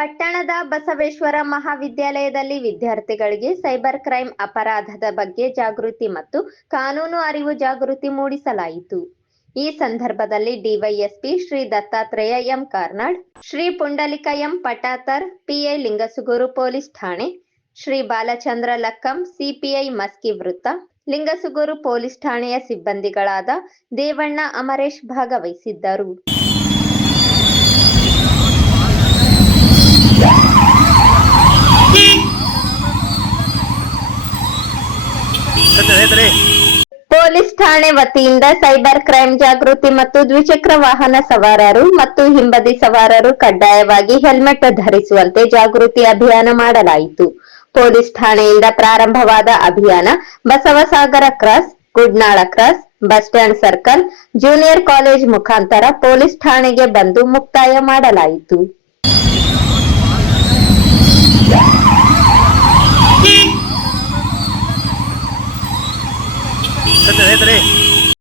ಪಟ್ಟಣದ ಬಸವೇಶ್ವರ ಮಹಾವಿದ್ಯಾಲಯದಲ್ಲಿ ವಿದ್ಯಾರ್ಥಿಗಳಿಗೆ cyber crime ಅಪರಾಧದ ಬಗ್ಗೆ ಜಾಗೃತಿ ಮತ್ತು ಕಾನೂನು ಅರಿವು ಜಾಗೃತಿ ಮೂಡಿಸಲಾಯಿತು. ಈ ಸಂದರ್ಭದಲ್ಲಿ DYSP Shri Dattatreya M Karnad, Shri Pundalika M Patatar, PI Lingasugur police ಠಾಣೆ, ಶ್ರೀ ಬಾಲಚಂದ್ರ ಲಕ್ಕಂ, ಸಿಪಿಐ ಮಸ್ಕಿ ವೃತ್ತ, ಲಿಂಗಸುಗೂರು ಪೊಲೀಸ್ ಠಾಣೆಯ ಸಿಬ್ಬಂದಿಗಳಾದ ದೇವಣ್ಣ, ಅಮರೇಶ್ ಭಾಗವಹಿಸಿದ್ದರು. ಪೊಲೀಸ್ ಠಾಣೆ ವತಿಯಿಂದ ಸೈಬರ್ ಕ್ರೈಂ ಜಾಗೃತಿ ಮತ್ತು ದ್ವಿಚಕ್ರ ವಾಹನ ಸವಾರರು ಮತ್ತು ಹಿಂಬದಿ ಸವಾರರು ಕಡ್ಡಾಯವಾಗಿ ಹೆಲ್ಮೆಟ್ ಧರಿಸುವಂತೆ ಜಾಗೃತಿ ಅಭಿಯಾನ ಮಾಡಲಾಯಿತು. ಪೊಲೀಸ್ ಠಾಣೆಯಿಂದ ಪ್ರಾರಂಭವಾದ ಅಭಿಯಾನ Basavasagara cross, Gudnal cross, bus stand circle, junior college ಮುಖಾಂತರ ಪೊಲೀಸ್ ಠಾಣೆಗೆ ಬಂದು ಮುಕ್ತಾಯ ಮಾಡಲಾಯಿತು. Satu,